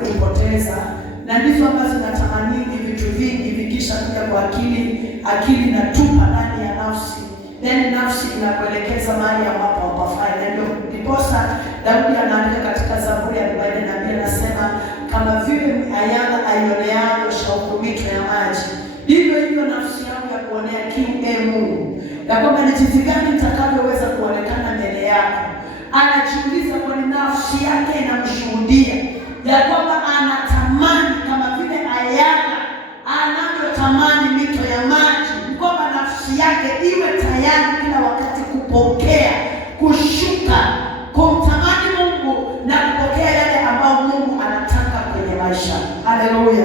kupoteza, na ndizo ambazo natamani vitu vingi vikisha kuja kwa akili na tupa ndani ya nafsi, then nafsi inakuelekeza mahali ambapo hapafai. Na ndio ndiposa Daudi anaandika katika Zaburi ya 42 anasema, kama vile ayala aioneayo shauku mito ya maji, ndivyo hivyo nafsi yangu ya kuonea kiu Mungu, ya kwamba ni jinsi gani nitakavyoweza kuonekana mbele yako. Anajiuliza kwa nafsi yake inamshuhudia ya kwamba anatamani kama vile ayala anavyotamani mito ya maji, kwamba nafsi yake iwe tayari kila wakati kupokea, kushuka, kumtamani Mungu na kupokea yale ambayo Mungu anataka kwenye maisha. Haleluya.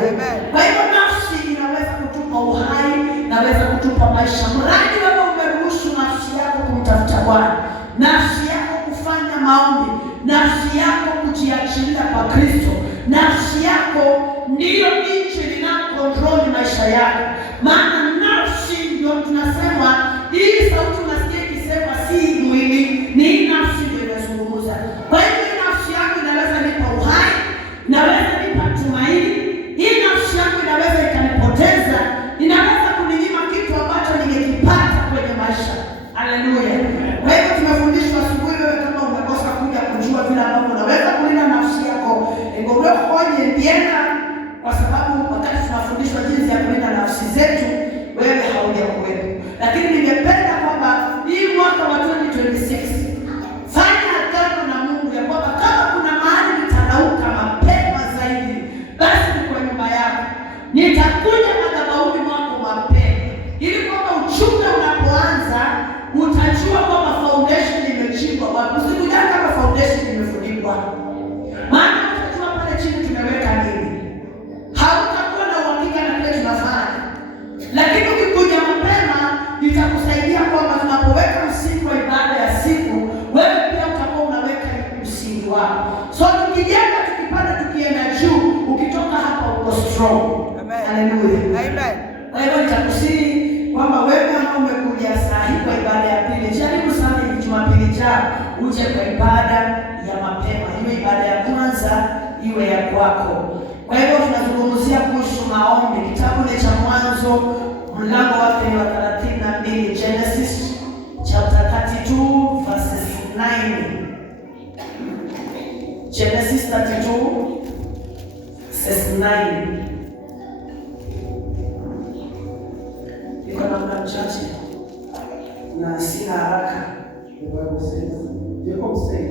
Kwa hivyo nafsi inaweza kutupa uhai, inaweza kutupa maisha, mradi wewe umeruhusu nafsi yako kumtafuta Bwana, nafsi yako kufanya maombi, nafsi yako kujiachilia kwa Kristo. Nafsi yako ndiyo nchi linakontroli maisha yako. Maana nafsi ndio tunasema, hii sauti unasikia ikisema si mwili, ni nafsi ndio inazungumza. Kwa hivyo nafsi yako inaweza nipa uhai, inaweza nipa tumaini. Hii nafsi yako inaweza ikanipoteza, inaweza kuninyima kitu ambacho ningekipata kwenye maisha. Haleluya. Kwa hivyo tumefundishwa asubuhi, wewe kama umekosa kuja kujua vile ambavyo unaweza kulinda nafsi yako, ngoja hoje ndiena, kwa sababu wakati tunafundishwa jinsi ya kulinda nafsi zetu, wewe haujakuwepo. Lakini ningependa kwamba hii mwaka wa 2026 fanya agano na Mungu ya kwamba kama kuna mahali nitanauka mapema zaidi, basi ni kwa nyumba yako. Nitakuja madhabahuni mwako mapema, ili kwamba uchunga unapoanza utajua kwamba foundation imechimbwa wapi. Usikuja kama foundation imefunikwa. Maana utajua pale chini tumeweka nini. Hautakuwa na uhakika na kile tunafanya. Lakini ukikuja mapema itakusaidia kwamba tunapoweka msingi wa ibada ya siku, wewe pia utakuwa unaweka msingi wako. So tukijenga, tukipanda, tukienda juu, ukitoka hapa uko strong. Amen. Haleluya. Amen. Kwa hivyo nitakusihi kwamba wewe ambao umekuja saa hii kwa ibada ya pili, jaribu sana hii Jumapili ijayo uje kwa ibada ya mapema. Iwe ibada ya kwanza, iwe ya kwako. Kwa hivyo tunazungumzia kuhusu maombi. Kitabu ni cha Mwanzo mlango wake wa 32, Genesis chapter 32 verses 9. Genesis 32 verses 9. Iko na muda mchache na sina haraka. The Bible says, Jacob said,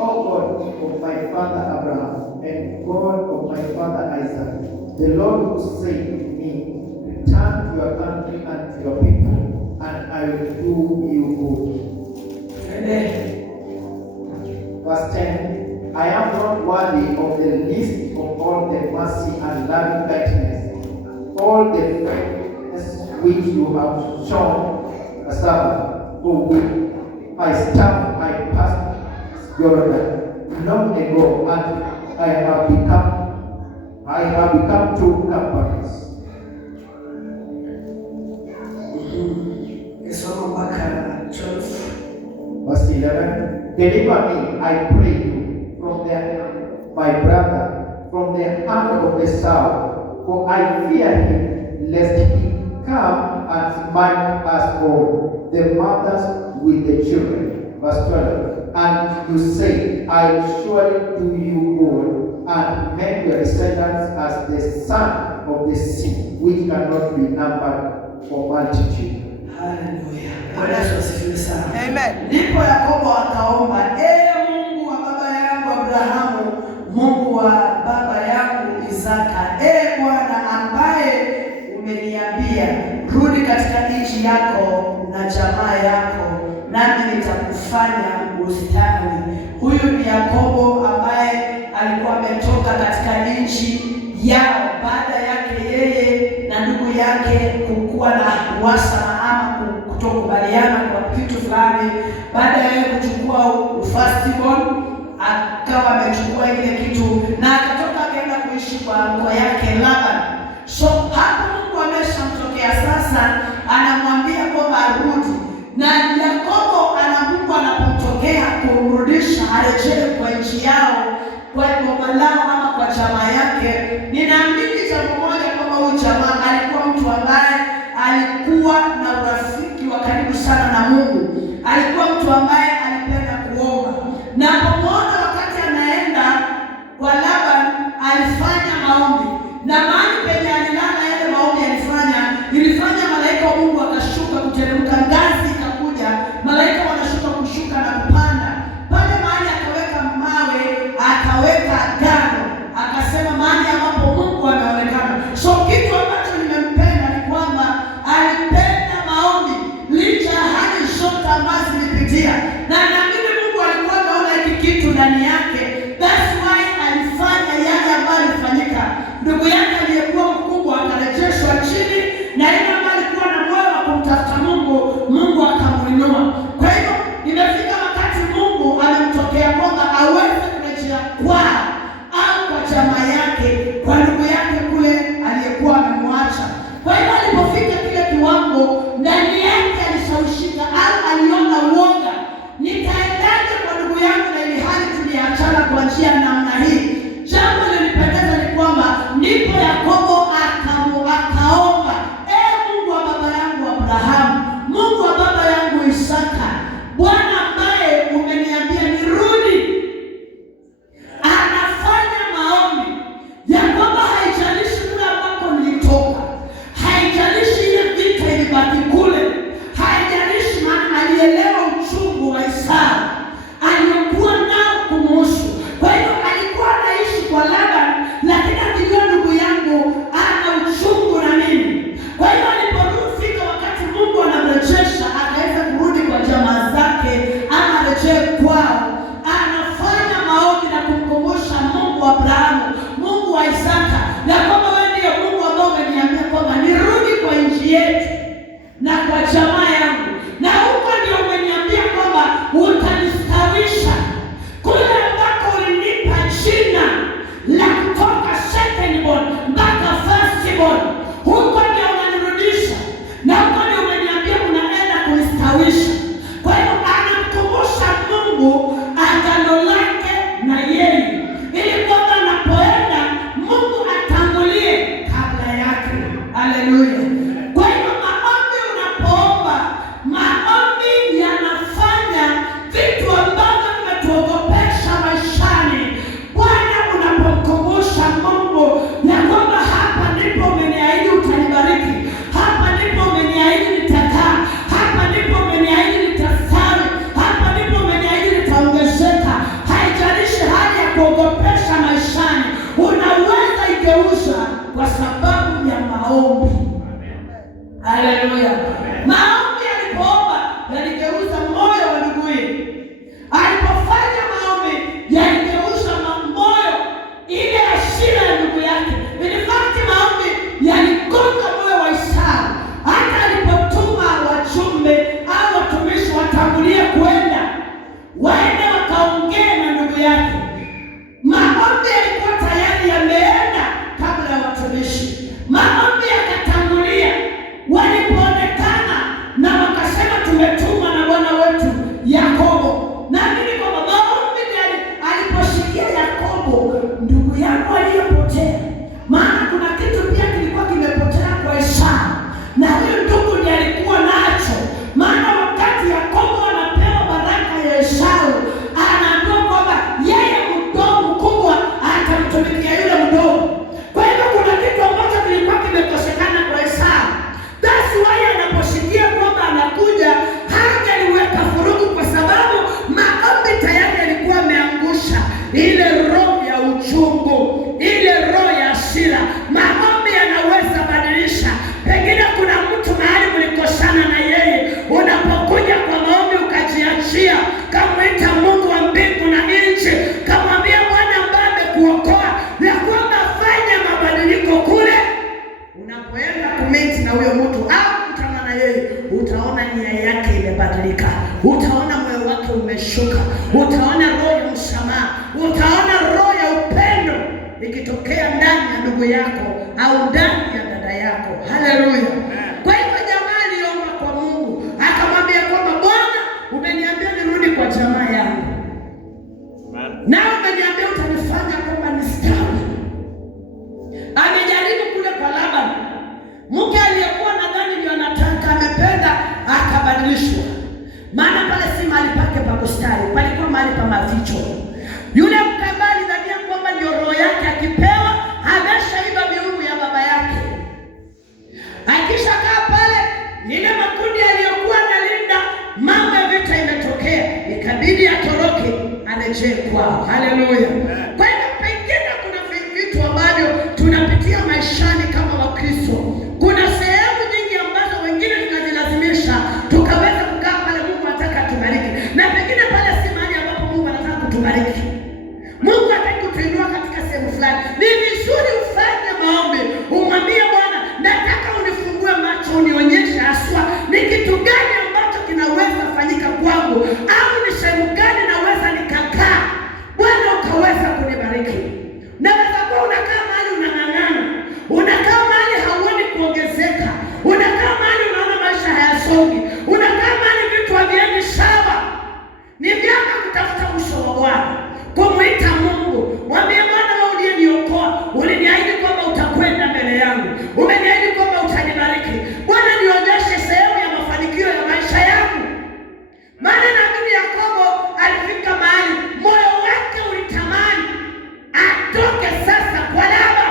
"O God of my father Abraham and God of my father Isaac, the Lord who said to me, return to your country and to your people, and I will do you good." Amen. Verse 10, I am not worthy of the least of all the mercy and loving kindness, all the faithfulness which you have shown a servant, for with my staff I passed Jordan long ago, and I have become two companies. Verse 11, deliver me, I pray you, from my brother, from the hand of the Esau, for I fear him, lest he come and smite us all, the mothers with the children. Verse 12, and you say, I will surely do you good, and make your descendants as the sand of the sea, which cannot be numbered for multitude. Haleluya. Bwana asifiwe sana. Amen. Ndipo Yakobo akaomba, Mungu wa baba yangu Abrahamu, Mungu wa baba yangu Isaka, Bwana ambaye umeniambia, rudi katika nchi yako na jamaa yako, nami nitakufanya ustawi. Huyu ni Yakobo ambaye alikuwa ametoka katika nchi yao baada yake yeye na ndugu yake kukuwa na uhasama ama kutokubaliana kwa kitu fulani. Baada ya kuchukua firstborn, akawa amechukua ile kitu na akatoka akaenda kuishi kwa mko yake Laban. So hapo Mungu ameshamtokea sasa, anamwambia kwamba arudi, na Yakobo Mungu anapomtokea kumrudisha arejee kwa nchi yao, kwa boma lao ama kwa jamaa yake. Ninaamini jambo moja, kwamba huyu jamaa alikuwa mtu ambaye alikuwa na urafiki wa karibu sana na Mungu. Alikuwa mtu ambaye alipenda kuomba, na pamoja wakati anaenda kwa Laban alifanya maombi, na mahali penye alilala yale maombi ilifanya malaika wa Mungu akashuka kuteremka, ngazi ikakuja, malaika wanashuka kushuka na kupanda pale mahali, akaweka mawe, akaweka agano, akasema mahali ambapo Mungu ameonekana. So kitu ambacho nimempenda ni kwamba alipenda maombi licha ya hali zote ambazo zilipitia, na naamini Mungu alikuwa ameona hiki kitu ndani yake. That's why alifanya yale ambayo alifanyika. Ndugu yake aliyekuwa mkubwa akarejeshwa chini, na yule ambaye alikuwa na moyo wa kumtafuta Mungu akamwinua. Kwa hivyo imefika wakati Mungu amemtokea kwamba aweze kurejea kwao au kwa jamaa yake, kwa ndugu yake kule aliyekuwa amemwacha. Kwa hivyo alipofika kile kiwango, ndani yake alishawishika au aliona uoga, nitaendaje kwa ndugu yangu na ili hali tuliachana kwa njia namna hii? Jambo lilipendeza ni kwamba ndipo Yakobo akaomba, Mungu wa baba yangu Abrahamu, Mungu wa baba yangu Isaka, Bwana ambaye umeniambia nirudi. Anafanya maombi ya kwamba haijalishi kule ambako nilitoka, haijalishi ile vita ilibaki kule, haijalishi, maana alielewa uchungu wa Esau aliokuwa nao kumuhusu. Kwa hivyo alikuwa anaishi kwa Laban, lakini akijua ndugu yangu ana uchungu na mimi. Kwa hivyo alipofika wakati Mungu anamrejesha, akaweza kurudi kwa jamaa zake, ama arejee kwao, anafanya maombi na kumkumbusha Mungu wa Abrahamu, Mungu wa Isaka, na kwamba wewe ndiye Mungu ambao umeniambia kwamba nirudi kwa nchi yetu na kwa jamaa yangu, na huko ndio umeniambia kwamba utanistawisha kule ambako ulinipa jina la kutoka second born mpaka first born. Huko ndio unanirudisha, na huko ndio umeniambia unaenda kunistawisha. Kwa hiyo anamkumbusha Mungu agano lake na yeye, ili kwamba anapoenda Mungu atangulie kabla yake. Haleluya! Kwa hiyo maombi, unapoomba maombi yanafanya vitu ambavyo vimetuogopesha maishani. Bwana unapomkumbusha Mungu ya kwamba hapa ndipo umeniahidi utanibariki, hapa ndipo umeniahidi nitakaa, hapa ndipo umeniahidi nitastawi, hapa ndipo umeniahidi nitaongezeka. Haijalishi hali ya kuogopesha maishani, unaweza igeuza kwa sababu ya maombi. Haleluya! Maombi alipoomba yaligeuza moyo wa nduguye. Alipofanya maombi yaligeuza moyo, ile hasira ya ndugu yake. In fact, maombi yaligonga moyo wa Esau. Hata alipotuma wajumbe au watumishi watangulie kuenda, waende wakaongee na ndugu yake, maombi yalikuwa tayari yameenda kabla ya watumishi. Maombi yakatangulia, walipoonekana na wakasema tumetuma na bwana wetu Yakobo. Naamini kwamba maombi aliposhikia Yakobo, ndugu yangu aliyepotea, maana kuna kitu pia kilikuwa kimepotea kwa Esau, na huyo ndugu ndiye alikuwa nacho. Maana wakati Yakobo anapewa baraka ya Esau, anaambiwa kwamba yeye mdogo mkubwa atamtumikia yule mdogo. Kwa hivyo kuna kitu ambacho kilikuwa kimekosekana kwa Esau. That's why anaposikia kwamba anakuja, hajaliweka furugu, kwa sababu maombi tayari alikuwa ameangusha ile roho ya uchungu, ile roho ya hasira. Maombi yanaweza badilisha. Pengine kuna mtu mahali mlikosana na yeye, unapokuja kwa maombi ukajiachia, kamwita Mungu wa mbingu na nchi, kamwambia Bwana ambaye amekuokoa na kwamba fanya mabadiliko kule, unapoenda kumiti na huyo mtu au kutana na yeye, utaona nia yake imebadilika, utaona moyo wake umeshuka, utaona roho ya msamaha, utaona roho ya upendo ikitokea ndani ya ndugu yako au ndani ya dada yako. Haleluya! Kwa hivyo jamaa aliomba kwa Mungu, akamwambia kwamba Bwana umeniambia nirudi kwa jamaa yangu, na umeniambia utanifanya kwamba nistawi. bustani palikuwa mahali pa maficho. Yule mkambaa alidhania kwamba ndio roho yake akipewa ameshaiba miungu ya baba yake. Akishakaa pale, ile makundi aliyokuwa analinda, mambo ya vita imetokea, ikabidi atoroke arejee kwao. Haleluya. Kwa hiyo pengine kuna vitu ambavyo tunapitia maishani kama Wakristo. Kuna sehemu nyingi ambazo wengine tunazilazimisha tukaweza kukaa pale Mungu anataka atubariki, na pengine pale si mahali ambapo Mungu anataka kutubariki. Mungu hataki kutuinua katika sehemu fulani. Ni vizuri ufanye maombi, umwambie Bwana, nataka unifungue macho, unionyeshe haswa ni kitu gani ambacho kinaweza fanyika kwangu, au ni sehemu gani naweza nikakaa Bwana ukaweza kunibariki. Naweza kuwa unakaa mahali unang'ang'ana, unakaa mahali hauoni kuongezeka, unakaa mahali unaona maisha hayasongi, unakaa mahali vitu haviendi sawa. Ni vyema kutafuta uso wa Bwana, kumuita Mungu, mwambie Bwana, wewe uliyeniokoa, uliniahidi kwamba utakwenda mbele yangu, umeniahidi kwamba utanibariki. Bwana, nionyeshe sehemu ya mafanikio ya maisha yangu. Maana nabii Yakobo alifika mahali moyo wake ulitamani atoke sasa kwa Laba,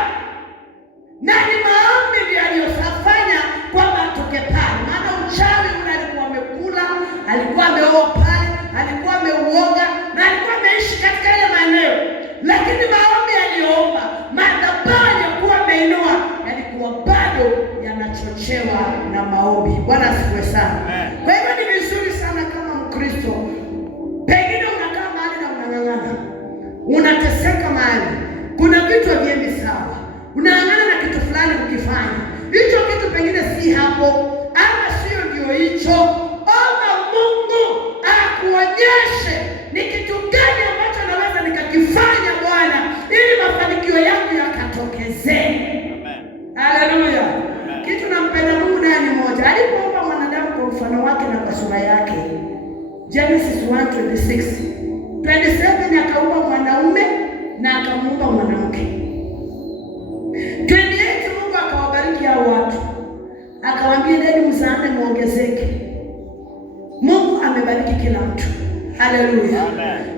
na ni maombi ndiyo aliyosafanya kwamba atoke pale. Maana uchawi ule alikuwa amekula, alikuwa ameoa pale, alikuwa ameuoga na alikuwa ameishi katika ile maeneo, lakini maombi aliyoomba, madhabahu aliyokuwa ameinua yalikuwa bado yanachochewa na maombi. Bwana asifiwe sana. Kwa hivyo ni vizuri sana kama Mkristo, pengine unakaa mahali na unang'ang'ana, unateseka mahali, kuna vitu haviendi sawa, unang'ang'ana na kitu fulani ukifanya, hicho kitu pengine si hapo ama sio ndio hicho. Omba Mungu akuonyeshe ni kitu gani ambacho naweza nikakifanya Bwana, ili mafanikio yangu yakatokezee. Haleluya. Kitu nampenda Mungu naye ni moja. Alipoumba mwanadamu kwa mfano wake na kwa sura yake, Genesis 1:26 akaumba mwanaume na akamuumba mwanamke. 28 Mungu akawabariki hao watu, akawaambia nendeni mzaane muongezeke. Mungu amebariki kila mtu. Haleluya.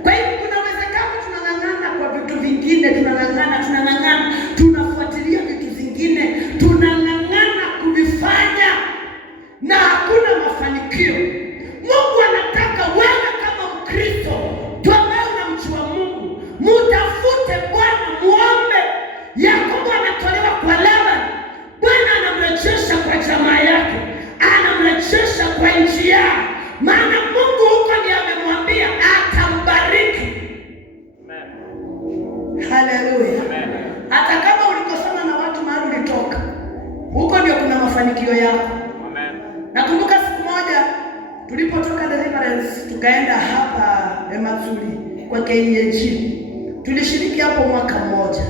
Kwa hiyo kuna uwezekano tunang'ang'ana kwa vitu vingine, tunang'ang'ana, tunafuatilia vitu vingine, tunang'ang'ana kuvifanya na hakuna mafanikio. Mungu anataka wewe kama Mkristo, tu ambaye unamjua Mungu, mtafute Bwana, muombe. Yakobo anatolewa kwa Laban, Bwana anamrejesha kwa jamaa yake, anamrejesha kwa nchi yao, maana Mungu huko ndiye amemwambia atambariki. Haleluya. Hata kama ulikosana na watu mahali ulitoka, huko ndio kuna mafanikio yako. Nakumbuka siku moja tulipotoka Deliverance tukaenda hapa Emazuri kwa KNG. Tulishiriki hapo mwaka mmoja.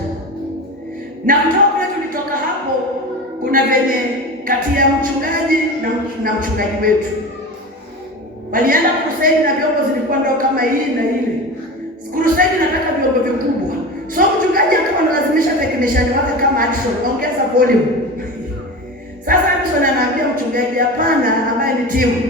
Na kutoka kule tulitoka hapo, kuna venye kati ya mchungaji na mchungaji wetu walienda crusade na vyombo zilikuwa ndio kama hii na ile. Crusade nataka vyombo vikubwa. So mchungaji akawa analazimisha technician wake kama Addison ongeza volume. Sasa Addison anaambia mchungaji hapana, ambaye ni timu,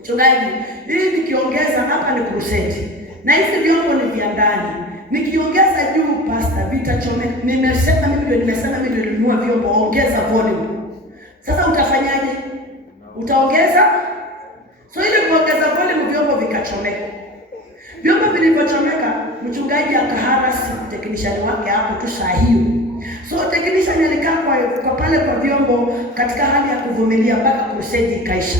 mchungaji, hii nikiongeza hapa ni crusade, na hizi vyombo ni vya ndani, nikiongeza juu pastor vitachome. Nimesema mimi ndio nilinunua vyombo, ongeza volume. Sasa utafanyaje? Utaongeza? So ile kuongeza volume, vyombo vikachomeka. Vyombo vilivyochomeka, mchungaji akaharasi technician wake hapo tu saa hiyo. So technician alikaa kwa pale kwa vyombo katika hali ya kuvumilia mpaka crusade ikaisha.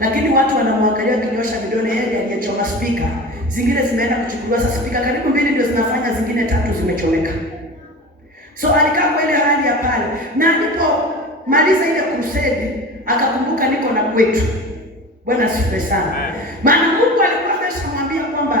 Lakini watu wanamwangalia kinyosha vidole, yeye aliyechoma speaker. Zingine zimeenda kuchukuliwa, sasa speaker karibu 2 ndio zinafanya, zingine 3 zimechomeka. So alikaa kwa ile hali ya pale, na alipo maliza ile crusade akakumbuka niko na kwetu. Bwana asifiwe sana. Maana Mungu alikuwa ameshamwambia kwamba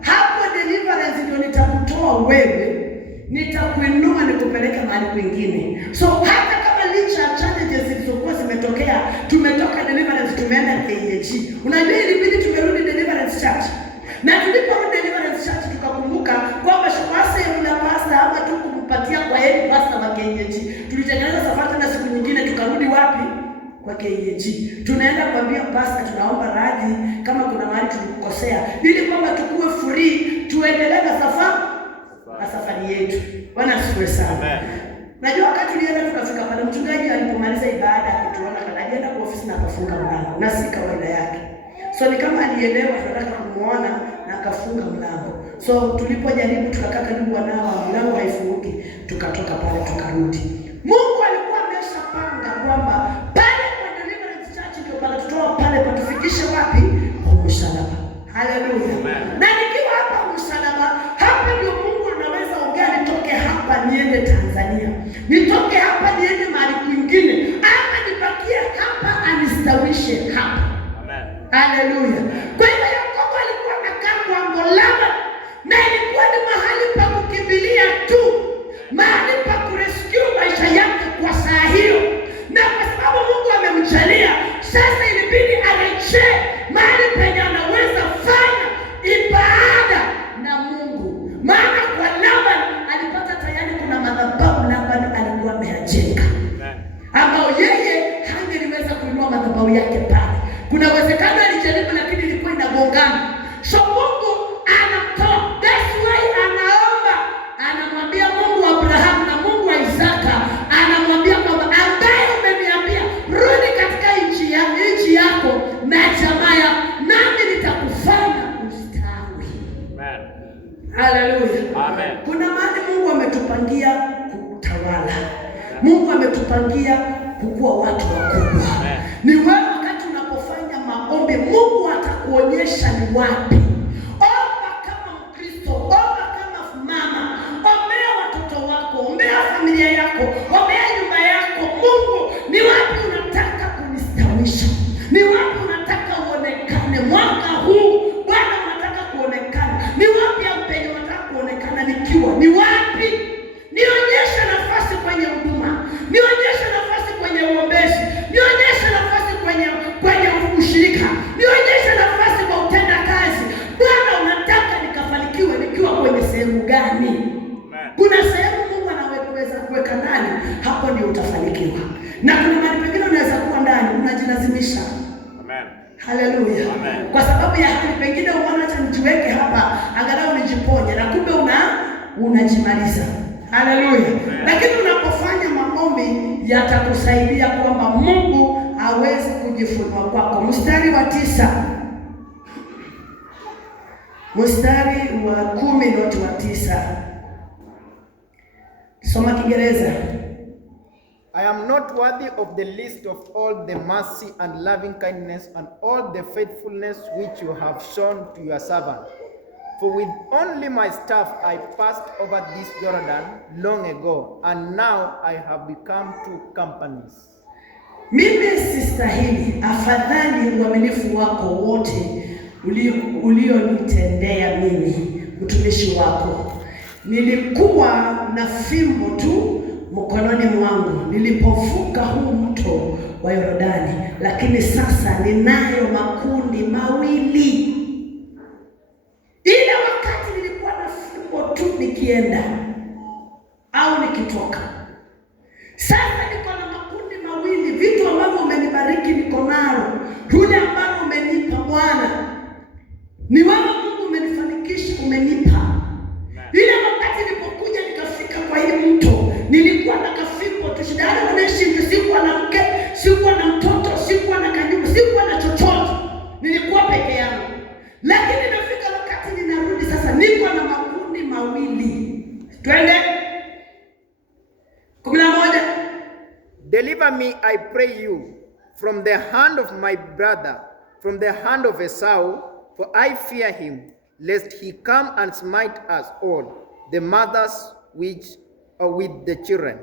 hapo Deliverance ndio nitakutoa wewe, nitakuinua nikupeleke mahali kwingine. So hata kama licha ya challenges zilizokuwa zimetokea, tumetoka Deliverance tumeenda KNG. Unajua ilibidi tumerudi Deliverance Church. Na tuliporudi Deliverance Church tukakumbuka kwamba shwase yule pastor ama tu kumpatia kwa yeye pastor wa KNG. Tulitengeneza safari na siku nyingine tukarudi wapi? kwa KAG. Tunaenda kuambia pastor, tunaomba radhi kama kuna mahali tulikukosea, ili kwamba tukue free, tuendelee na safari yetu. Bwana asifiwe sana. Najua wakati tulienda tukafika pale, mchungaji alipomaliza ibada kutuona alienda kwa ofisi na akafunga mlango, na si kawaida yake. So ni kama alielewa tunataka kumuona na akafunga mlango. So tulipojaribu tukakaa karibu nao, mlango haifunguki, tukatoka pale tukarudi. Mungu alikuwa ameshapanga kwamba pale kwa Deliverance Church ndio pale tutoa pale patufikishe wapi? Kwa msalaba. Haleluya. Na nikiwa hapa msalaba, hapa ndio Mungu anaweza ongea, nitoke hapa niende Tanzania, nitoke hapa niende mahali kwingine, ama nibakie hapa anistawishe hapa. Haleluya. Kwa hiyo Yakobo alikuwa anakaa kwa Ngolaba, na ilikuwa ni mahali pa kukimbilia tu, mahali pa kurescue maisha yake kwa saa hiyo. Na kwa sababu Mungu amemjalia, sasa ilibidi arejee mahali penye anaweza fanya ibada na Mungu. Maana kwa Laban alipata tayari kuna madhabahu Laban alikuwa ameyajenga, ambao yeye hangeliweza kuinua madhabahu yake pale. Kuna uwezekano alijaribu, lakini ilikuwa inagongana. So Mungu anamtoa. That's why anaomba, anamwambia Mungu wa Abrahamu na Mungu wa Isaka, anamwambia kwamba ambaye umeniambia rudi katika nchi yako na jamaa yako, nami nitakufanya ustawi. Amen. Haleluya. Amen. Kuna mahali Mungu ametupangia kutawala. Mungu ametupangia kukuwa watu wakubwa. Ni wewe maombi, Mungu atakuonyesha ni wapi. Omba kama Mkristo, omba kama mama, ombea watoto wako, ombea familia yako, ombea nyumba yako. Mungu, ni wapi unataka kunistawisha? Ni wapi unataka uonekane mwaka huu? Bwana, unataka kuonekana ni wapi? Ampenye unataka kuonekana nikiwa ni wapi? Nionyeshe nafasi kwenye huduma, nionyeshe nafasi kwenye uombezi, nionyeshe nafasi kwenye ushirika, nionyeshe nafasi kwa utenda kazi. Bwana, unataka nikafanikiwe nikiwa kwenye sehemu gani? Kuna sehemu Mungu anaweza kuweka ndani, hapo ndio utafanikiwa. Na kuna mahali pengine unaweza kuwa ndani unajilazimisha. Amen. Haleluya. Kwa sababu ya hali pengine unaona acha nijiweke hapa angalau nijiponye, na kumbe unajimaliza. Haleluya. Lakini unapofanya maombi yatakusaidia kwamba Mungu hawezi kujifunua kwako. Mstari wa 9. Mstari wa 10 na wa 9. Soma Kiingereza. I am not worthy of the list of all the mercy and loving kindness and all the faithfulness which you have shown to your servant. For with only my staff I passed over this Jordan long ago, and now I have become 2 companies. Mimi sistahili, afadhali uaminifu wako wote ulionitendea mimi mtumishi wako. Nilikuwa na fimbo tu mkononi mwangu nilipovuka huu mto wa Yordani, lakini sasa ninayo makundi mawili. Ile wakati nilikuwa na fimbo tu nikienda au nikitoka, sasa niko na makundi mawili. Vitu ambavyo umenibariki niko nalo, yule ambao umenipa Bwana, ni wewe Mungu umenifanikisha, umenipa. Ile wakati nilipokuja nikafika kwa hii mto, nilikuwa na kafimbo tu, shida yangu unaishi, sikuwa na mke, sikuwa na mtoto, sikuwa na kanyumba, sikuwa na chochote, nilikuwa peke yangu. Lakini nafika wakati ninarudi sasa, niko na makundi mawili. Twende 11. Deliver me, I pray you, from the hand of my brother, from the hand of Esau, for I fear him, lest he come and smite us all, the mothers which are with the children.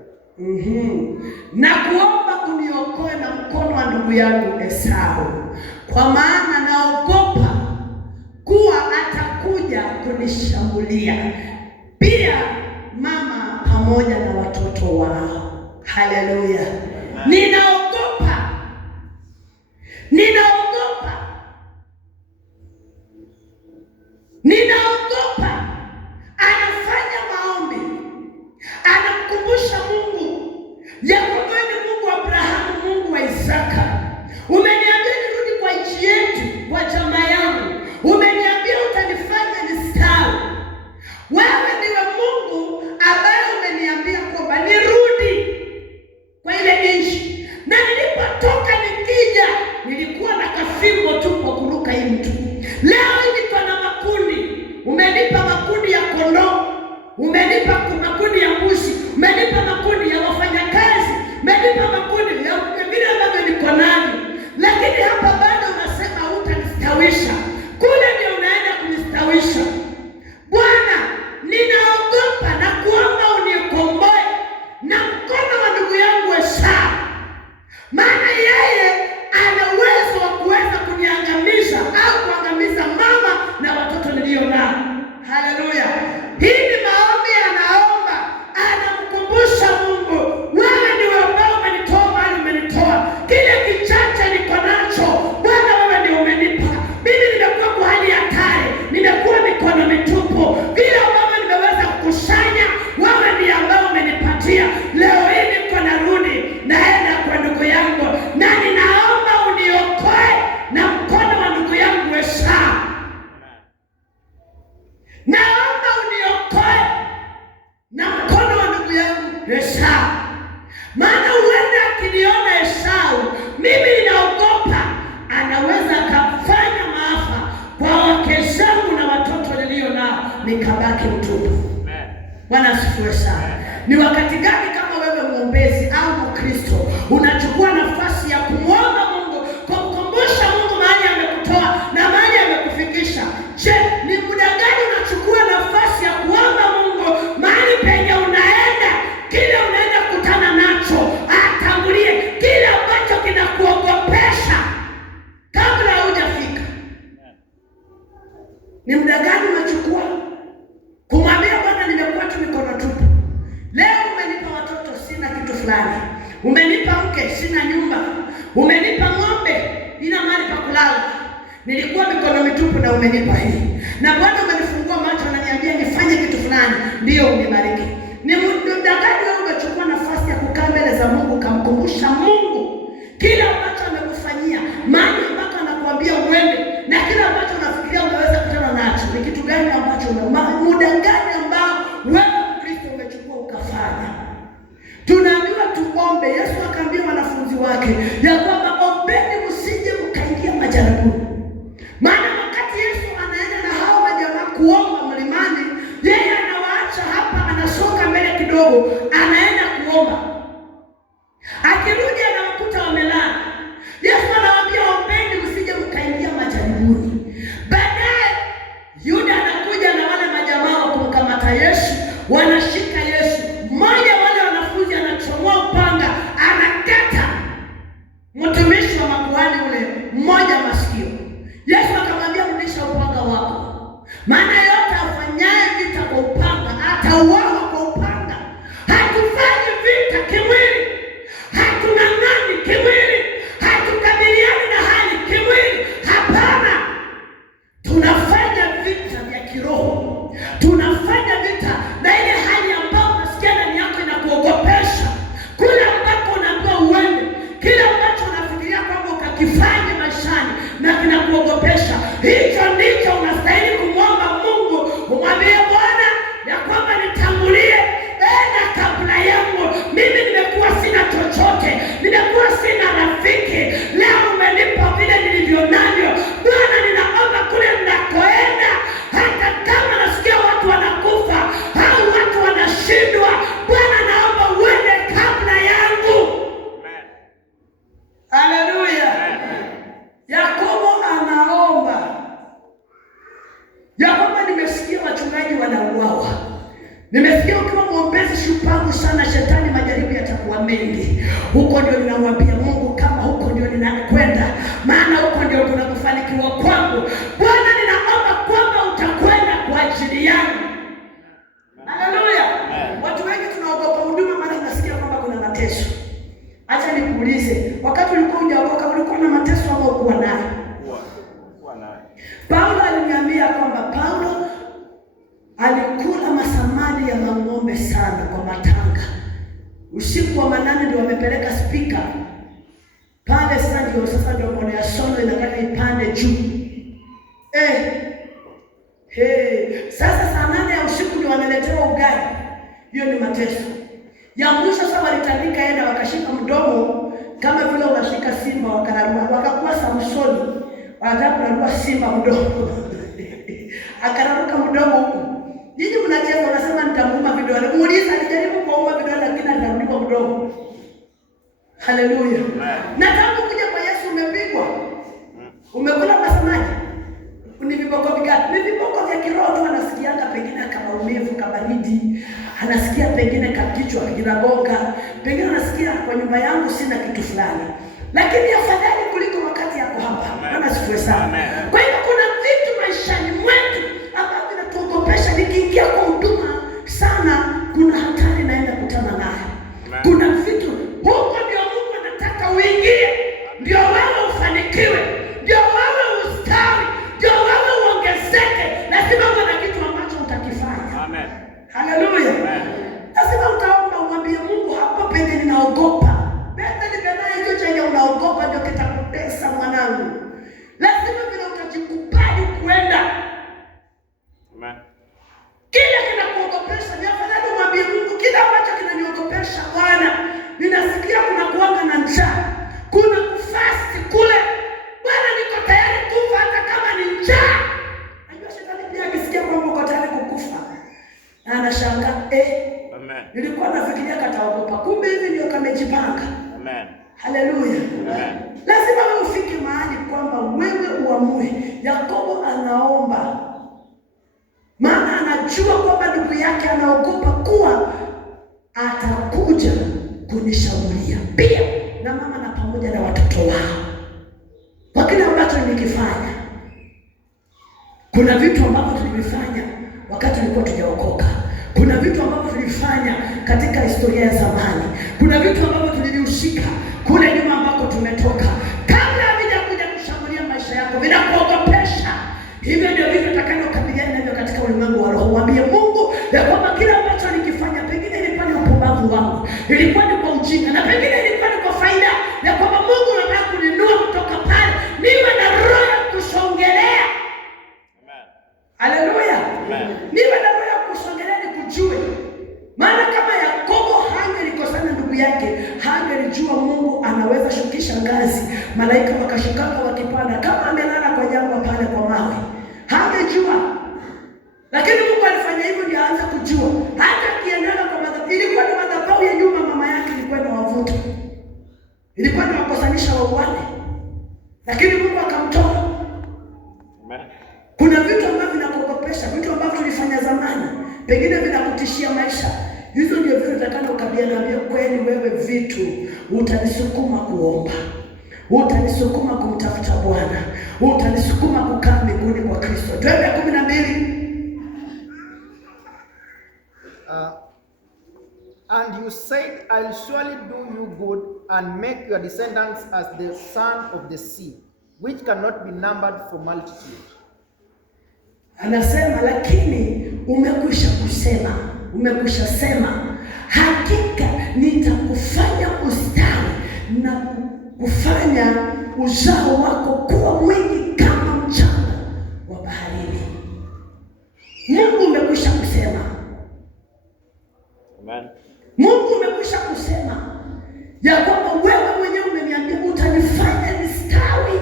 Na kuomba uniokoe na mkono wa ndugu yangu Esau, kwa maana naogopa kuwa atakuja kunishambulia, pia mama pamoja na watoto wao. Haleluya. Ninaogopa. Anafanya maombi, anamkumbusha Mungu ya kwamba ni Mungu wa Abrahamu, Mungu wa Isaka, Esau. Maana uende akiniona Esau, mimi ninaogopa anaweza akafanya maafa kwa wake zangu na watoto nilio nao, nikabaki mtupu. Bwana asifiwe sana. Ni wakati gani kama wewe mwombezi au Mkristo unachukua nafasi ya kumwomba Mungu, kumkumbusha Mungu mahali amekutoa na mahali amekufikisha? Je, ni muda gani unachukua nafasi ya kuomba Mungu mahali penye unaenda, kile unaenda kutana nacho atangulie kile ambacho kinakuogopesha kabla hujafika? Ni muda gani unachukua kumwambia Bwana, nimekuwa tu mikono tupu. Leo umenipa watoto, sina kitu fulani. Umenipa mke, sina nyumba. Umenipa ng'ombe, ina mahali pa kulala. Nilikuwa mikono mitupu na umenipa hii. Na Bwana umenifungua macho na niambia nifanye kitu fulani, ndio unibariki. Ni muda gani wewe umechukua nafasi ya kukaa mbele za Mungu kumkumbusha Mungu kile ambacho amekufanyia, mahali ambako anakuambia uende, na kile ambacho unafikiria unaweza kutana nacho? Ni kitu gani ambacho muda gani ambao wewe Mkristo umechukua ukafanya? Tunaambiwa tuombe. Yesu akaambia wanafunzi wake ya kwamba ombeni msije mkaingia majaribuni. Maana wakati Yesu anaenda na hao majamaa kuomba mlimani, yeye anawaacha hapa, anasonga mbele kidogo, anaenda kuomba. Akirudi anawakuta wamelala. Yesu anawaambia ombeni msije mkaingia majaribuni. Baadaye Yuda anakuja na wale majamaa kumkamata Yesu, wanashika Yesu. Mmoja wale wanafunzi anachomoa upanga, anakata mtumishi wa makuhani ule mmoja masikio. Yesu akamwambia rudisha upanga wako, maana yote afanyaye vita kwa upanga atauawa kwa upanga. Hatufanyi vita kimwili, hatung'ang'ani kimwili, hatukabiliani na hali kimwili. Hapana, tunafanya vita vya kiroho. Tunafanya vita na ile hali ambayo unasikia ndani yako inakuogopesha, kule ambako unaambiwa uende, kile ambacho unafikiria kwamba ukakifanya maishani na kinakuogopesha. Hicho ndicho unastahili kumwomba Mungu. Umwambie Bwana ya kwamba nitangulie, enda kabla yangu. Mimi nimekuwa sina chochote, nimekuwa sina rafiki. Leo umenipa vile nilivyo navyo. Bwana, ninaomba kule ninakoenda, hata kama nasikia watu wanakufa au watu wanashindwa, Bwana naomba uende kabla yangu. Haleluya. Yakobo anaomba ya kwamba nimesikia wachungaji wanauawa. Nimesikia ukiwa mwombezi shupavu sana, shetani majaribu yatakuwa mengi. Huko ndio ninamwambia Mungu, kama huko ndio ninakwenda, maana huko ndio kuna kufanikiwa kwangu. Bwana, ninaomba kwamba utakwenda kwa ajili yangu. Haleluya. Watu wengi tunaogopa huduma maana tunasikia kwamba kuna mateso. Acha nikuulize, wakati ulikuwa hujaokoka ulikuwa na mateso au ukuwa nayo? Paulo aliniambia kwamba Paulo alikula masamadi ya mang'ombe sana kwa matanga. Usiku wa manane ndio wamepeleka spika pale. Sasa ndio mwana ya sono inataka ipande juu. Sasa saa 8 ya usiku ndio wameletewa ugali. Hiyo ni mateso. Ya mwisho sasa walitandika enda wakashika mdomo kama vile unashika simba, wakararua, wakakuwa Samsoni. Wanataka kurarua simba mdomo. Akararuka mdomo huko. Nyinyi mnacheza unasema nitamuuma vidole. Muuliza alijaribu kuuma vidole lakini alirudiwa mdomo. Haleluya. Na tangu kuja kwa Yesu umepigwa. Umekula masamaki. Ni viboko vingapi? Ni viboko vya kiroho tu, anasikianga pengine kama umivu, kama baridi. Anasikia pengine kakichwa kinagonga. Pengine anasikia kwa nyumba yangu sina kitu fulani. Lakini afadhali kuliko wakati yako hapa. Bwana asifiwe sana. Kwa hiyo kuna vitu maishani mwetu ambavyo vinatuogopesha. Nikiingia kwa huduma sana, kuna hatari naenda kutana nayo. Kuna vitu huko ndio Mungu anataka uingie, ndio wewe ufanikiwe, ndio wewe ustawi, ndio wewe uongezeke. Lazima uwe na kitu ambacho utakifanya. Amen. Haleluya. Lazima utaomba, umwambie Mungu, hapo penye ninaogopa. Bethel Benai hicho chenye unaogopa ndio kitakutesa mwanangu. Lazima vile utajikubali kuenda. Amen. Kila kinakuogopesha, ni afadhali umwambie Mungu, kila ambacho kinaniogopesha umejipanga. Amen. Haleluya. Amen. Lazima wewe ufike mahali kwamba wewe uamue. Yakobo anaomba, maana anajua kwamba ndugu yake anaogopa kuwa atakuja kunishambulia pia na mama na pamoja na watoto wao. Kwa kile ambacho nimekifanya, kuna vitu ambavyo tulivifanya wakati tulikuwa tujaokoka. Kuna vitu ambavyo tulifanya katika historia ya zamani. Kuna vitu ambavyo tulivihusika kule nyuma ambako tumetoka. Kabla havijakuja kushambulia maisha yako, vinakuogopesha. Hivyo ndio vitu utakayokabiliana navyo katika ulimwengu wa roho. Mwambie Mungu ya kwamba kila ambacho nikifanya pengine ilikuwa ni upumbavu wangu, ilikuwa ni kwa ujinga, na pengine ilikuwa ni kwa faida ya kwamba Mungu anataka kuninua kutoka pale, niwe na roho ya kusongelea. Amen. Haleluya. Amen. Niwe na roho ya kusongelea, nikujue. Maana kama Yakobo hangelikosana ndugu yake, hangelijua Mungu anaweza shukisha ngazi, malaika wakashukanga wakipanda, kama amelala kwa jangwa pale kwa mawe, hangejua. Lakini Mungu alifanya hivyo ndio aanze kujua. Hata akiendana kwa madhabahu, ilikuwa ni madhabahu ya nyuma, mama yake ilikuwa na wavuta, ilikuwa ni wakosanisha wauane, lakini Mungu akamtoa. Amen. Kuna vitu ambavyo vinakukopesha, vitu ambavyo tulifanya zamani, pengine vinakutishia maisha. Hizo ndio vitu utakana ukabiliana navyo. Kweli wewe vitu utanisukuma kuomba, utanisukuma kumtafuta Bwana, utanisukuma kukaa miguuni kwa Kristo. Twende 12. And you said, I'll surely do you good and make your descendants as the sand of the sea, which cannot be numbered for multitude. Anasema lakini umekwisha sema, hakika nitakufanya ustawi na kufanya uzao wako kuwa mwingi kama mchanga wa baharini. Mungu umekwisha kusema. Amen. Mungu umekwisha kusema ya kwamba wewe mwenyewe umeniambia utanifanya nistawi,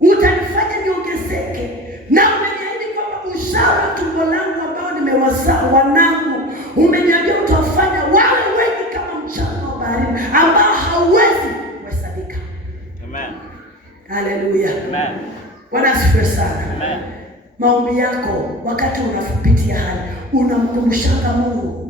utanifanya niongezeke, na umeniahidi kwamba uzao wa tumbo langu ambao nimewazaa wanangu, umeniambia utawafanya wawe wengi kama mchanga wa baharini ambao hauwezi kuhesabika. Amen. Haleluya. Amen. Bwana asifiwe sana. Amen. Maombi yako wakati unapitia hali, unamkumbushanga Mungu.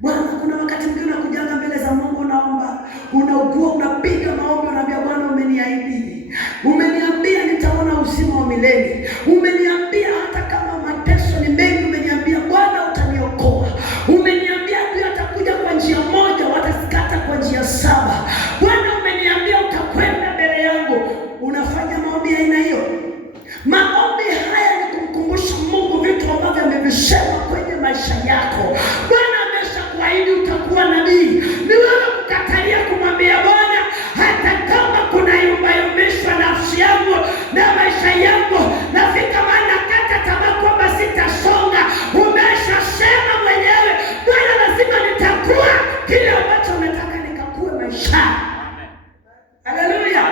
Bwana, kuna wakati mwingine unakujanga mbele za Mungu, unaomba, unaugua, unapiga maombi, unaambia Bwana, umeniahidi, umeniambia nitaona uzima wa milele, umeniambia hata kama mateso ni mengi, umeniambia Bwana utaniokoa, umeniambia ndio atakuja kwa njia moja, watasikata kwa njia 7. Bwana, umeniambia utakwenda mbele yangu. Unafanya maombi aina hiyo. Maombi haya ni kumkumbusha Mungu vitu ambavyo amevisema kwenye maisha yako. Bwana ameshakuahidi utakuwa nabii. Ni wewe kukatalia kumwambia Bwana, hata kama kuna yumbayumbishwa nafsi yangu na maisha yangu, nafika mahali nakata tamaa kwamba sitasonga. Umeshasema mwenyewe, Bwana, lazima nitakuwa kile ambacho unataka nikakuwe maishani. Haleluya.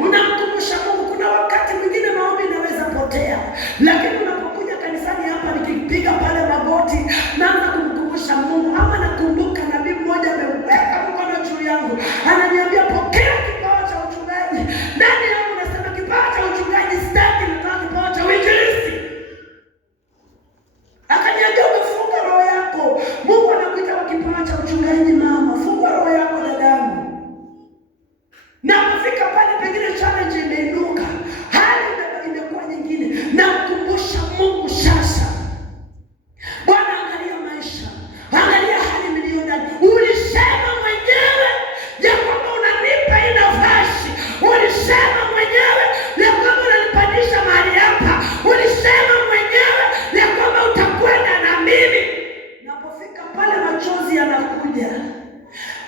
Unamkumbusha Mungu. Kuna wakati mwingine maombi inaweza potea, lakini unapokuja kanisani hapa nikipiga pale magoti naanza kumkumbusha Mungu, ama nakumbuka nabii mmoja ameweka mkono juu yangu, ananiambia pokea kipawa cha uchungaji. Ndani yangu nasema kipawa cha uchungaji sitaki, nataka kipawa cha uinjilisti. Akaniambia umefunga roho yako. Mungu anakuita kwa kipawa cha uchungaji mama, funga roho yako dadangu. Na kufika pale pengine challenge imeinuka, hali imekuwa nyingine, na kukumbusha Mungu sasa. Bwana, angalia maisha, angalia hali niliyo ndani. Ulisema mwenyewe ya kwamba unanipa hii nafasi. Ulisema mwenyewe ya kwamba unanipandisha mahali hapa. Ulisema mwenyewe ya kwamba utakwenda na mimi. Napofika pale machozi yanakuja,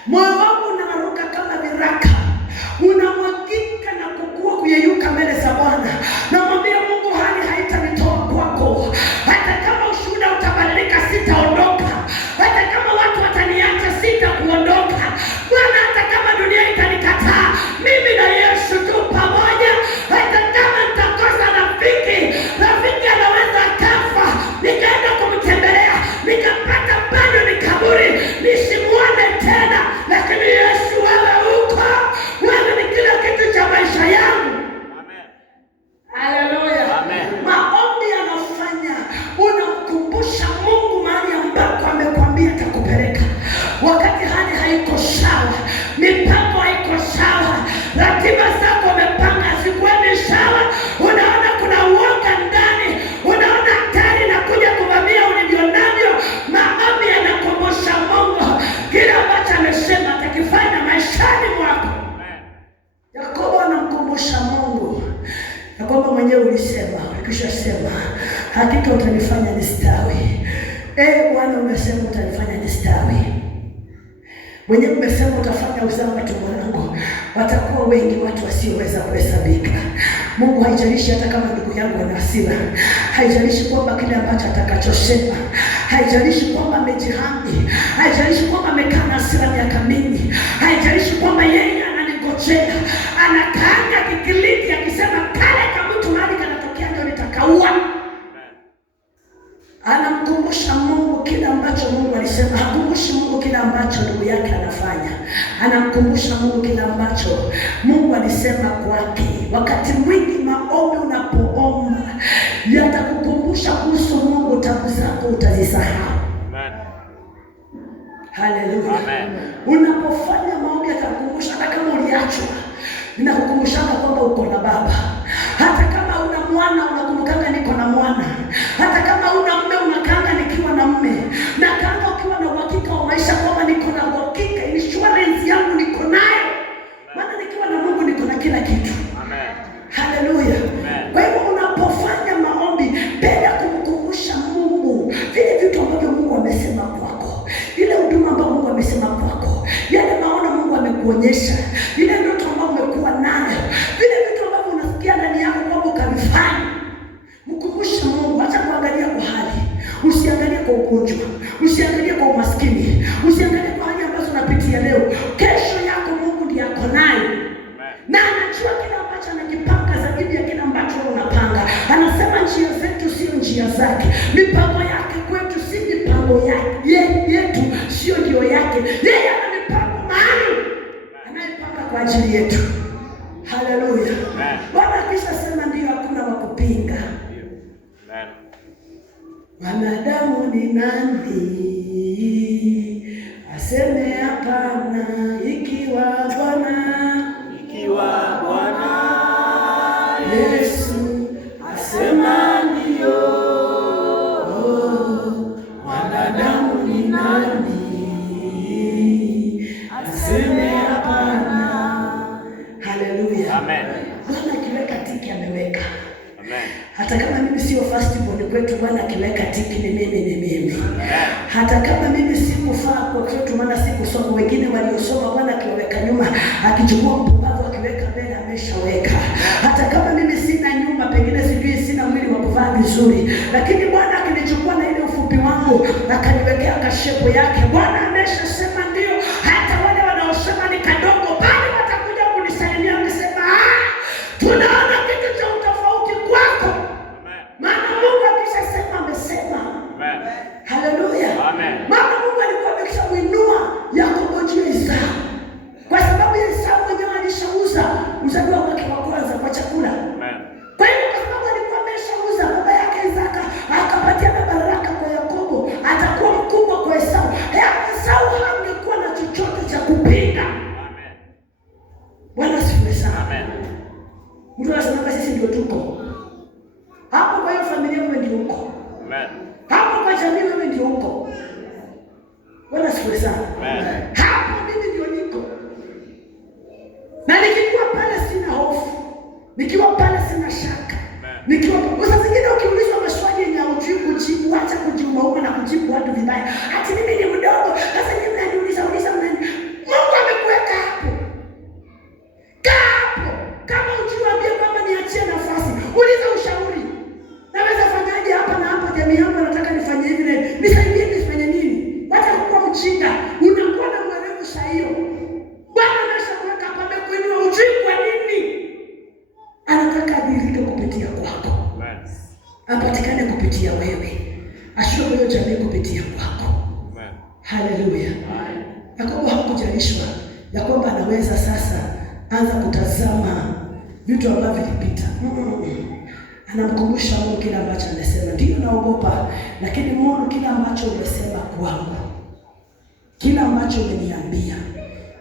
moyo wangu unaruka kama viraka, unamwagika na kukua kuyeyuka mbele za Bwana. Namwambia Mungu, hali haitanitoa kwako. Hata kama ushuhuda utabadilika, sitaondoka. Hata kama watu wataniacha, sitakuondoka. Bwana, hata kama dunia itanikataa, mimi na Yesu tu pamoja. Hata kama nitakosa rafiki anaweza kafa, nikaenda kumtembelea, nikapata bado ni kaburi, nisimuone tena, lakini hali haiko sawa, mipango haiko sawa, ratiba zako umepanga zikuendi sawa, unaona kuna uoga ndani, unaona hatari na kuja kuvamia ulivyo navyo, maombi yanakumbusha Mungu kile ambacho amesema atakifanya maishani mwako. Yakobo anamkumbusha Mungu na kwamba mwenyewe ulisema, ukishasema hakika utanifanya nistawi. Bwana umesema utanifanya nistawi. Mwenyewe umesema utafanya uzao wa tumbo langu watakuwa wengi, watu wasioweza kuhesabika. Mungu, haijalishi hata kama ndugu yangu ana hasira, haijalishi kwamba kile ambacho atakachosema, haijalishi kwamba amejihami, haijalishi kwamba amekaa na hasira miaka mingi, haijalishi kwamba yeye ananingojea, anakaanga kikiliti akisema kale kama mtu mali kanatokea ndio nitakaua. Anamkumbusha Mungu kile ambacho Mungu alisema. Hakumbushi Mungu kile ambacho ndugu yake anafanya. Anamkumbusha Mungu kile ambacho Mungu alisema kwake. Wakati mwingi maombi unapoomba yatakukumbusha kuhusu Mungu, tabu zako utazisahau. Amen. Haleluya. Amen. Unapofanya maombi yatakukumbusha hata kama uliachwa. Ninakukumbusha kwamba uko na baba. Hata kama una mwana unakumbuka niko na mwana. Hata kama una mume unakanga nikiwa na mume. Na kanga ukiwa na uhakika wa maisha kwamba niko na uhakika, insurance yangu niko nayo. Maana nikiwa na Mungu niko na kila kitu. Amen. Haleluya. Kwa hivyo unapofanya maombi penda kumkumbusha Mungu vile vitu ambavyo Mungu amesema kwako. Ile huduma ambayo Mungu amesema kwako. Yale maono Mungu amekuonyesha. Ile ndoto ambayo umekuwa nayo. Vile vitu ambavyo unasikia ndani yako kwamba ukavifanya. Mkumbushe Mungu, acha kuangalia kwa hali. Usiangalie kwa ugonjwa, usiangalie kwa umaskini, usiangalie kwa hali ambazo unapitia leo. Kesho yako Mungu ndiye ako nayo. Na anajua kile ambacho anakipanga zaidi ya kile ambacho unapanga. Anasema njia zetu sio njia zake. Mipango yake kwetu si mipango yake. Yetu sio ndio yake. Yeye ana mipango maalum anayepanga kwa ajili yetu. Haleluya. Bwana kisha sema ndio, hakuna wa kupinga. Wanadamu ni nani aseme hapana, ikiwa Bwana Yesu asema ndio. Wanadamu ni nani aseme hapana. Haleluya. Amen. Bwana akiweka tiki ameweka. Amen. Hata kama mimi sio first born kwetu, Bwana akiweka tiki ni mimi. Hata kama mimi sikufaa kwa kwetu, maana sikusoma, wengine waliosoma Bwana akiweka nyuma, akichukua mpumbavu akiweka mbele ameshaweka. Hata kama mimi sina nyuma, pengine sijui sina mwili wa kuvaa vizuri, lakini Bwana akinichukua na ile ufupi wangu akaniwekea kashepo yake, Bwana ameshasema ndio. Hata wale wanaosema ni kadogo bali watakuja kunisalimia kusema tunaona kitu cha utofauti kwako. Maana Mungu akishasema amesema. Amen. Haleluya. Amen. Maana Mungu alikuwa ameshamuinua Yakobo juu ya Esau. Kwa sababu Esau mwenyewe alishauza uzaliwa wake wa kwanza kwa chakula. Amen. Kwa hiyo kwa sababu alikuwa ameshauza, baba yake Isaka akapatia baraka kwa Yakobo, atakuwa mkubwa kwa Esau. Esau hangekuwa na chochote cha kupinga. Amen. Bwana asifiwe sana. Amen. Mtu anasema sisi ndio tuko hapo, kwa hiyo familia wewe ndio uko. Amen. Hapo kwa jamii wewe ndio uko. Bwana asifiwe sana. Amen. Hapo mimi ndio niko. Na nikiwa pale sina hofu. Nikiwa pale sina shaka. Nikiwa sasa zingine ukiulizwa maswali yenye hujui kujibu, acha kujiumauma na kujibu watu vibaya. Ati mimi ni mdogo, sasa mimi mnaniuliza mnani. Mungu amekuweka hapo. Hapo. Kama ujiwaambia kwamba niachie nafasi, uliza ushauri. Naweza fanyaje hapa na hapo, jamii yangu nataka nifanye hivi na nisaidie, nifanye nini? Wacha kuwa mjinga, unakuwa na mwerevu saa hiyo. Bwana ameshakuweka hapa, amekuinua, ujui kwa nini? Anataka adhirike kupitia kwako. Amen. Apatikane kupitia wewe. Ashukuru hiyo jamii kupitia kwako. Amen. Haleluya. Amen. Yakobo hakujalishwa ya kwamba anaweza sasa anza kutazama vitu ambavyo vilipita. Anamkumbusha Mungu kile ambacho amesema. Ndio naogopa, lakini Mungu kile ambacho umesema kwangu Kila ambacho umeniambia,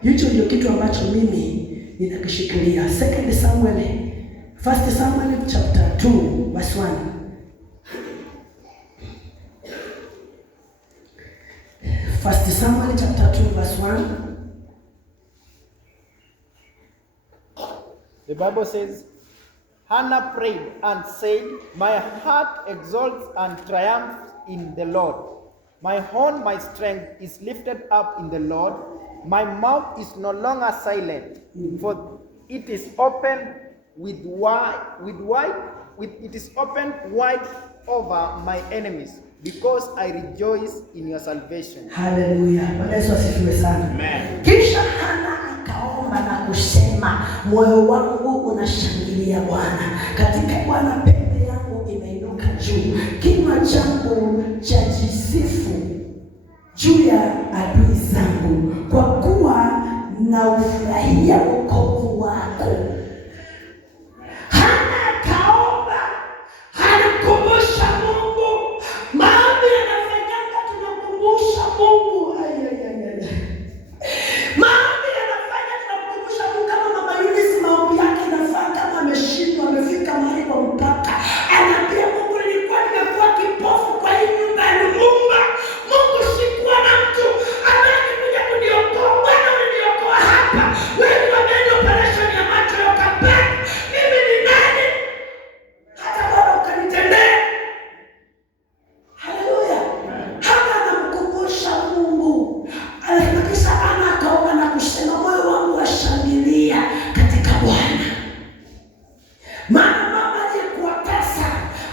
hicho ndio kitu ambacho mimi ninakishikilia. 2 Samuel, 1 Samuel chapter 2 verse 1. 1 Samuel chapter 2 verse 1. The Bible says, Hannah prayed and said, my heart exalts and triumphs in the Lord. My horn, my strength is lifted up in the Lord. My mouth is no longer silent, for it is open it is open wide over my enemies, because I rejoice in your salvation. Hallelujah. Bwana Yesu asifiwe sana. Amen. Kisha Hana akaomba na kusema, moyo wangu unashangilia Bwana. Katika Bwana pembe yangu imeinuka juu. Kinywa changu chajisifu juu ya adui zangu, kwa kuwa na ufurahia wokovu wako. Hana akaomba, anakumbusha Mungu. Maombi yanafanyanga tunakumbusha Mungu. Maombi yanafanya tunakumbusha Mungu. Kama Mama Eunice maombi yake inafaa kama ameshindwa, amefika mahali kwa mpaka, anaambia Mungu, nilikuwa nimekuwa kipofu kwa hii nyumba ya Lumumba. Mungu, sikuwa na mtu ambaye angekuja kuniokoa. Bwana uliniokoa hapa. Wewe wameenda operation ya macho ya Kampeni. Mimi ni nani hata Bwana ukanitendea? Haleluya. Hana anamkumbusha Mungu. Kisha Hana akaomba na kusema, moyo wangu washangilia katika Bwana. Maana mama aliyekuwa tasa,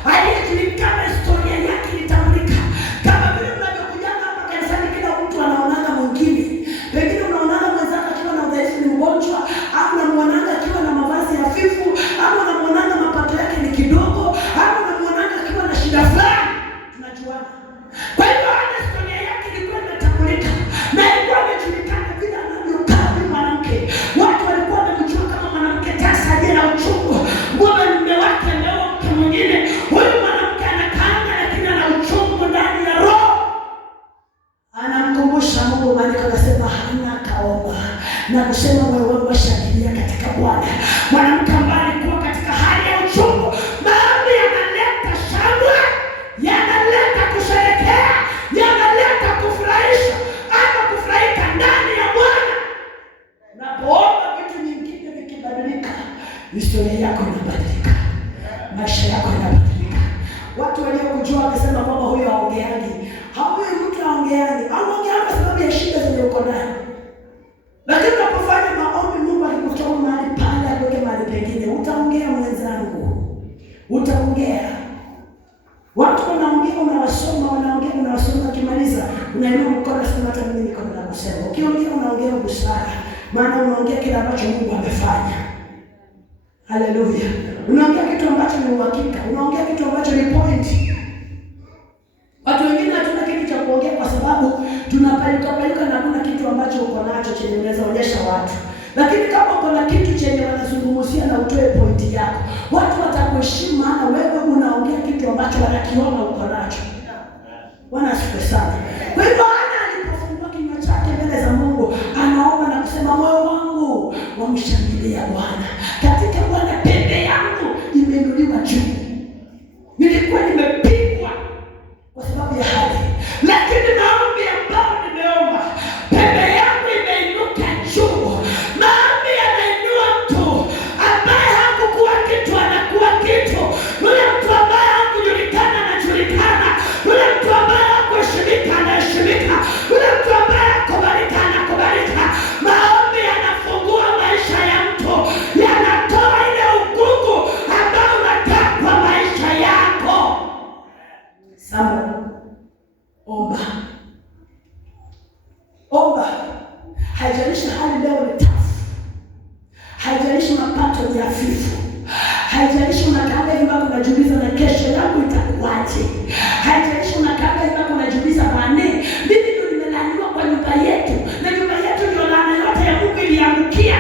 aliyejulikana historia yake ilitambulika. Kama vile mnavyokujana hapa kanisani, kila mtu anaonana mwingine. Pengine unaonana mwenzako akiwa na udhaifu, ni mgonjwa, au unamwonana akiwa na mavazi hafifu, au unamwonana mapato yake ni kidogo, au unamwonana akiwa na shida fulani. Tunajuana. Kwa hivyo hata historia yake ilikuwa inatambulika na ilikuwa inajulikana vile anavyokaa ni mwanamke. Watu walikuwa wanamjua kama mwanamke tasa aliye na uchungu. Mume wake ameoa mke mwingine. Huyu mwanamke anakaanga lakini ana uchungu ndani ya roho. Anamkumbusha Mungu. Maandiko yanasema Hana akaomba na kusema, moyo wangu washangilia katika Bwana. Mwanamke ambaye alikuwa katika hali ya uchungu, maombi yanaleta shangwe, yanaleta kusherehekea, yanaleta kufurahisha ama kufurahika ndani ya Bwana. Unapoomba vitu vingine vikibadilika, historia yako inabadilika, maisha yako yanabadilika. Watu waliokujua wamesema kwamba huyo haongeani. Huyu mtu haongeani. Haongeani kwa sababu ya shida zenye uko nayo. Lakini unapofanya maombi, Mungu alikutoa mahali pale akuweke mahali pengine. Utaongea mwenzangu. Utaongea. Watu wanaongea, unawasoma, unawasoma, ukimaliza unainua mkono, sema hata mimi niko na kusema. Ukiongea unaongea busara, maana unaongea kile ambacho Mungu amefanya. Haleluya. Unaongea kitu ambacho ni uhakika, unaongea kitu ambacho ni point. Watu wengine hatuna kitu cha kuongea kwa sababu tunapayuka na kuna kitu ambacho uko nacho chenye unaweza onyesha watu. Lakini kama uko na kitu chenye wanazungumzia na utoe pointi yako, watu watakuheshimu, maana wewe unaongea kitu ambacho wanakiona uko nacho. Bwana asifiwe sana. Kwa hivyo Hana alipofungua kinywa chake mbele za Mungu, anaomba na kusema, moyo wangu wamshangilia Bwana. Katika Bwana pembe yangu imeinuliwa juu. Nilikuwa nimepigwa kwa sababu ya hali, lakini maombi ambayo nimeomba, pembe yangu imeinuka juu. Maombi yanainua mtu ambaye hakukuwa kitu anakuwa kitu. Yule mtu ambaye hakujulikana anajulikana. Yule mtu ambaye hakuheshimika anaheshimika. Yule mtu ambaye hakubalika anakubalika. Maombi yanafungua maisha ya mtu, yanatoa ile ukungu ambayo unakaa kwa maisha yako. Sawa. Omba. Omba. Haijalishi hali leo ni tafu. Haijalishi mapato ni hafifu. Haijalishi unakaa hivi bado unajiuliza na kesho yangu itakuwaje. Haijalishi unakaa hivi bado unajiuliza bwana, mimi ndio nimelaniwa kwa nyumba yetu, na nyumba yetu ndio laana yote ya Mungu iliangukia.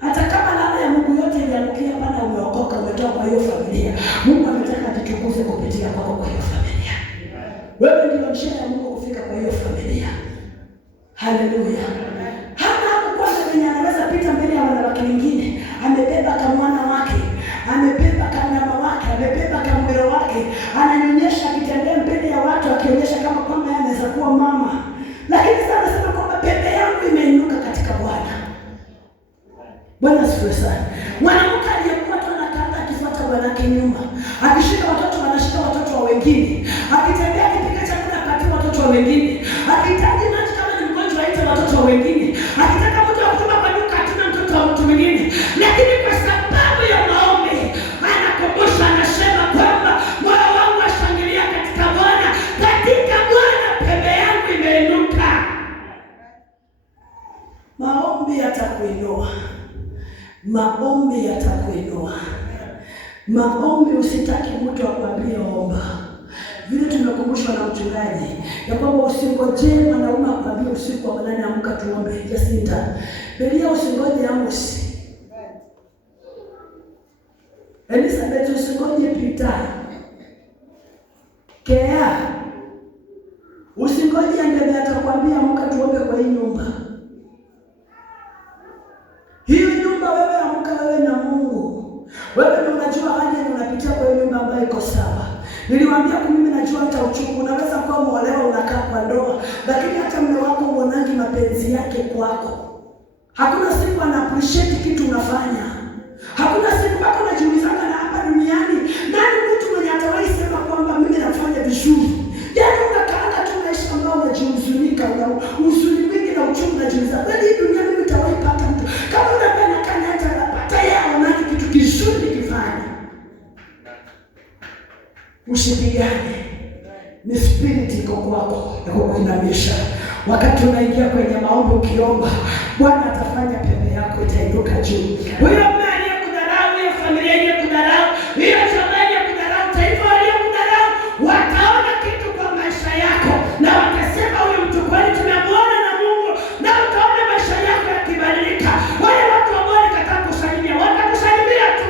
Hata kama laana ya Mungu yote iliangukia, bwana umeokoka, umetoka kwa hiyo familia. Mungu anataka ajitukuze kupitia kwako kwa hiyo familia. Wewe ndio njia ya Mungu kufika kwa hiyo familia. Haleluya. Hana kwanza venye anaweza pita mbele ya wanawake wengine, amebeba kama mwana wake, amebeba kama mama wake, amebeba kama mwero wake, ananyonyesha akitembea mbele ya watu akionyesha kama kwamba yeye anaweza kuwa mama. Lakini sasa anasema kwamba pembe yangu imeinuka katika Bwana. Bwana asifiwe sana. Mwanamke aliyekuwa tu anakaa akifuata bwanake nyuma, akishika watoto anashika watoto wa wengine, akitembea akipika chakula kati watoto wa wengine, akihitaji maji kama ni mgonjwa aite watoto wa wengine, akitaka mtu akutuma kwa duka atuna mtoto wa mtu mwingine. Lakini kwa sababu ya maombi anakumbusha, anasema kwamba moyo wangu washangilia katika Bwana, katika Bwana pembe yangu imeinuka. Maombi yatakuinua. Maombi yatakuinua. Maombi usitaki mtu akwambie omba. Vile tumekumbushwa na mchungaji ya kwamba usingojee mwanaume akwambie usiku wa manane amka tuombe. Jacinta, Biblia usingoje Amos. Elizabeth usingoje Peter. Kea usingoje ndiye atakwambia amka tuombe kwa hii nyumba. Hiyo nyumba wewe amka wewe na Mungu. Wewe ndio unajua hali unapitia kwa hiyo nyumba ambayo iko sawa. Niliwaambia kwa mimi najua hata uchungu. Unaweza kuwa muolewa unakaa kwa ndoa, lakini hata mume wako uonangi mapenzi yake kwako. Hakuna siku ana appreciate kitu unafanya. Hakuna siku mpaka unajiulizana na hapa duniani nani mtu mwenye atawahi sema kwamba mimi nafanya vizuri. Yaani unakaa tu maisha ambayo unajihuzunika, huzuni mingi na uchungu unajiuliza, kwani hii dunia mimi nitawahi pata mtu kama unapenda kana hata anapata yeye anaona kitu kizuri kifanya. Usipigane. Ni spirit iko kwako ya kukuinamisha. Wakati unaingia kwenye maombi ukiomba, Bwana atafanya pembe yako itainuka juu. Huyo mali ya kudharau, hiyo familia ya kudharau, hiyo jamii ya kudharau, taifa ya kudharau, wataona kitu kwa maisha yako na watasema huyu mtu kwani tumemuona na Mungu, na utaona maisha yako yakibadilika. Wale watu ambao walikataa kusalimia watakusalimia tu.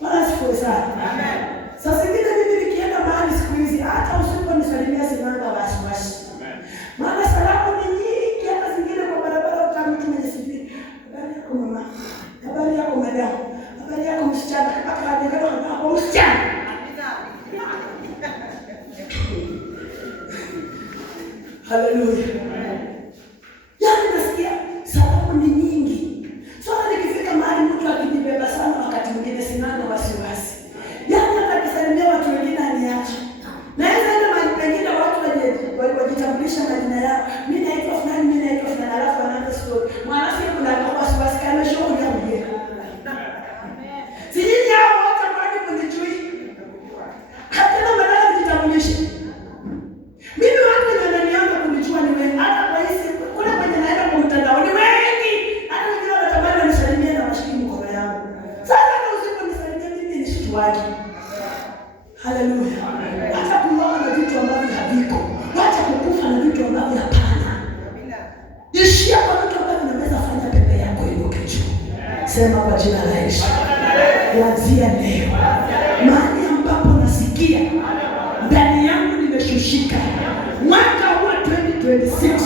Bwana asifiwe sana. Amen. Sasa ingine mimi nikienda mahali siku hizi hata usiponisalimia sinanga wasiwasi. Maana salamu ni nyingi, hata zingine kwa barabara utamu mtu mwenye sifuri. Habari yako mama? Habari yako madam? Habari yako msichana? Mpaka hajengana hapo msichana. Haleluya. Yaani nasikia salamu ni nyingi. Sasa nikifika mahali mtu akijibeba sana wakati mwingine sinanga wasiwasi. Yaani hata kisalimia watu wengine aniacha. Naweza enda mahali pengine watu wajitambulisha majina yao. Mimi naitwa fulani, mimi naitwa fulani, alafu anaanza story. Mwana si kuna wasiwasi kama shughuli ya mjini. Sijui hao watu kwani kunijui. Hata badala kujitambulisha. Mimi watu wananiona kunijua ni wengi. Hata kwa hizi kuna kwenye naenda kwa mtandao ni wengi. Hata wengine wanatamani wanisalimie na washiki mkono yangu. Sasa kama usiponisalimia mimi ni shituaji. Haleluya. Hata kuoa na vitu ambavyo haviko. Wacha kukufa na vitu ambavyo hapana. Ishia kwa vitu ambavyo unaweza fanya pembe yako inuke juu. Sema kwa jina la Yesu. Kuanzia leo, mahali ambapo nasikia ndani yangu nimeshushika, mwaka huu 2026